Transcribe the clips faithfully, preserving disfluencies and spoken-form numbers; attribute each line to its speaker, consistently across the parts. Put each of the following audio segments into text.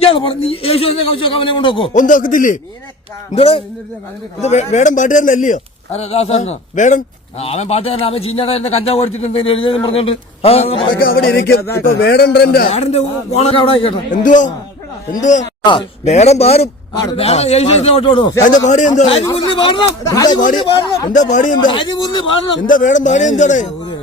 Speaker 1: അവനെ കൊണ്ടുവെക്കോ
Speaker 2: ഒന്നും നോക്കത്തില്ലേ എന്താ വേടം പാട്ടുകാരനല്ലയോ വേടം
Speaker 1: അവൻ പാട്ടുകാരൻ അവൻ ചീനയുടെ കഞ്ചാവ് കൊടുത്തിട്ടുണ്ട് എഴുതിയെന്ന് പറഞ്ഞോണ്ട്
Speaker 2: അതൊക്കെ അവിടെ ഇരിക്കും. ഇപ്പൊ വേടൻ ട്രെൻഡാ.
Speaker 1: ഓണൊക്കെ അവിടെ ആയിക്കോട്ടെ.
Speaker 2: എന്തുവാ എന്തുവാ ആ വേടം പാടും. എന്താ പാടി എന്താ എന്താ പാടി എന്താ എന്താ വേടം പാടി എന്താണ്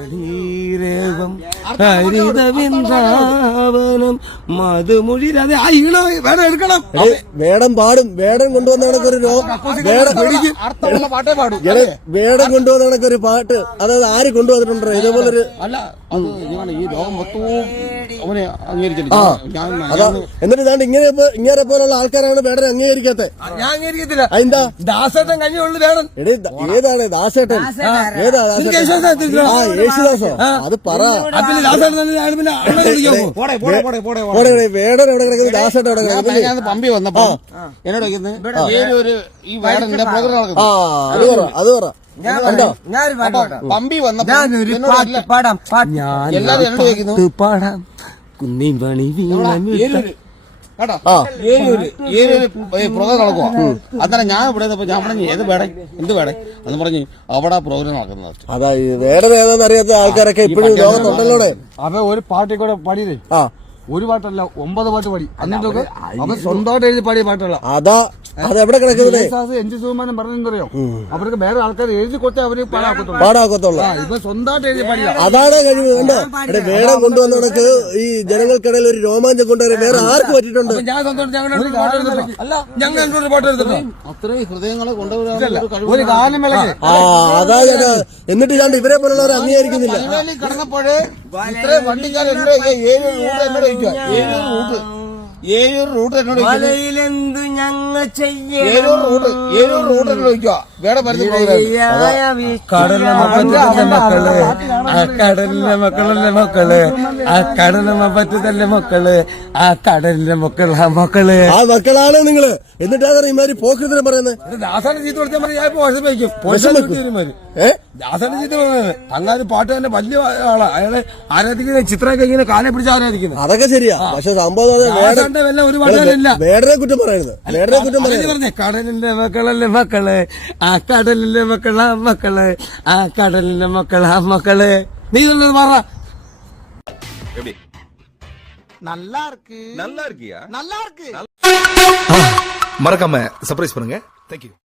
Speaker 1: ഹരിതവൃന്ദാവനം മധുമൊഴിരാതെ ആ ഈണോ വേണം എടുക്കണം.
Speaker 2: വേടം പാടും. വേടം കൊണ്ടുവന്ന കണക്കൊരു
Speaker 1: പാട്ടേ പാടും.
Speaker 2: വേടം കൊണ്ടുവന്ന കണക്കൊരു പാട്ട് അതായത് ആര് കൊണ്ടുവന്നിട്ടുണ്ടോ ഇതേപോലൊരു
Speaker 1: അല്ല ഈ ലോകം മൊത്തവും അവനെ അംഗീകരിച്ചില്ല.
Speaker 2: അതാ എന്നിട്ട് ഇതാണ്ട് ഇങ്ങനെ ഇങ്ങനെ പോലുള്ള ആൾക്കാരാണ് വേടനെ അംഗീകരിക്കാത്ത.
Speaker 1: ഞാൻ അംഗീകരിക്കത്തില്ല.
Speaker 2: എന്താ
Speaker 1: ദാസേട്ടൻ കഞ്ഞിയുള്ളു വേണം.
Speaker 2: ഏതാണ് ദാസേട്ടൻ? ഏതാ ദാസേട്ടൻ? ആ യേശുദാസോ? അത് പറ. വേടൻ എവിടെ കിടക്കുന്നത്? ദാസേട്ടൻ എവിടെ കിടക്കുന്നത്?
Speaker 1: പമ്പി വന്നപ്പോ എന്നോട് ഈ വേടന്റെ
Speaker 2: അത് പറ അത് പറ
Speaker 1: പമ്പി വന്നപ്പോ പാടാം കുന്നിൻ പണി പ്രോഗ്രാം നടക്കുവാ. അന്നേരം ഞാൻ ഇവിടെ ഞാൻ പറഞ്ഞു ഏത് വേട എന്ത് വേട എന്ന് പറഞ്ഞ് അവിടെ പ്രോഗ്രാം നടക്കുന്നത്.
Speaker 2: അതാ വേടൻ ഏതാന്ന് അറിയാത്ത ആൾക്കാരൊക്കെ ഇപ്പോഴും ലോകത്തുണ്ടല്ലോ.
Speaker 1: അവ ഒരു പാട്ടിൽ കൂടെ പാടിയതേ ഒരു പാട്ടല്ല ഒമ്പത് പാട്ട് പാടി. എന്നിട്ടൊക്കെ അവൻ സ്വന്തമായിട്ട് എഴുതി പാടിയ പാട്ടല്ല.
Speaker 2: അതാ അതെവിടെ കിടക്കുന്നത്?
Speaker 1: എൻ ജി സുകുമാരൻ പറഞ്ഞെന്തറിയോ അവർക്ക് വേറെ ആൾക്കാർ എഴുതി കൊടുത്തേ അവര് പാടാക്കത്തുള്ളൂ
Speaker 2: പാടാക്കത്തുള്ളൂ.
Speaker 1: ഇപ്പൊ സ്വന്തമായിട്ട് എഴുതി പാടില്ല.
Speaker 2: അതാണ് കഴിവ്. കണ്ടോ വേടം കൊണ്ടുവന്ന കണക്ക് ഈ ജനങ്ങൾക്കിടയിൽ ഒരു രോമാഞ്ചം കൊണ്ടുവരാൻ വേറെ ആർക്ക് പറ്റിയിട്ടുണ്ട്?
Speaker 1: ഞാൻ സ്വന്തമായിട്ട് ഞങ്ങൾ അല്ല ഞങ്ങൾ എന്നോട് പാട്ട് എടുത്തില്ല. അത്രയും ഹൃദയങ്ങളെ കൊണ്ടുവരാൻ ഒരു ഗാനമേളക്ക്.
Speaker 2: ആ അതാ എന്നിട്ട് ഞാൻ ഇവരെ പോലുള്ളവരെ അംഗീകരിക്കുന്നില്ല.
Speaker 1: കടന്നപ്പോഴേ ഇത്രയും വണ്ടിക്കാർ എന്നോട് ഏഴ് റൂട്ട് എന്നോട് ചോദിക്കുക ഏഴ് റൂട്ട് ഏഴൂർ റൂട്ട് എന്നോട്
Speaker 3: വലയിലെന്ത് ഞങ്ങൾ ചെയ്യും
Speaker 1: ഏഴൂർ റൂട്ട് ഏഴൂർ റൂട്ട് എന്നോട് ചോദിക്കുക വേറെ
Speaker 3: കടലിലെ
Speaker 1: മക്കള് ആ കടലിലെ മക്കളല്ലേ മക്കള് ആ കടലിലെ മറ്റത്തല്ലേ മക്കള് ആ കടലിന്റെ മക്കൾ ആ മക്കള്
Speaker 2: ആ മക്കളാണ് നിങ്ങള്. എന്നിട്ടാണ് ഇമാര് പോക്കൃതിനെ പറയുന്നത്.
Speaker 1: ദാസാണ് ചീത്ത കൊടുത്താൽ മതി ഞാൻ പോഷം വയ്ക്കും പോഷം ഏഹ് ദാസാണ് ചീത്ത പറയുന്നത്. അങ്ങനെ പാട്ട് തന്നെ വലിയ ആളാ. അയാളെ ആരാധിക്കുന്ന ചിത്രമൊക്കെ ഇങ്ങനെ കാലെ പിടിച്ച് ആരാധിക്കുന്നത്.
Speaker 2: അതൊക്കെ ശരിയാ. പക്ഷെ സംഭവം
Speaker 1: ഒരു പാട്ടില്ല.
Speaker 2: വേടനെ കുറ്റം പറയുന്നത് വേടനെ കുറ്റം പറയുന്നത്
Speaker 1: പറഞ്ഞേ കടലിന്റെ മക്കളല്ലേ മക്കള് ആ കടലിന്റെ മക്കളാ മക്കള് ആ കടലിന്റെ മക്കളാ മക്കള് നീ ഇതൊന്നും പറ.
Speaker 4: நல்லா இருக்கு
Speaker 5: நல்லா இருக்கியா
Speaker 4: நல்லா இருக்கு
Speaker 5: மறக்காம சர்ப்ரைஸ் பண்ணுங்க. தேங்க்யூ.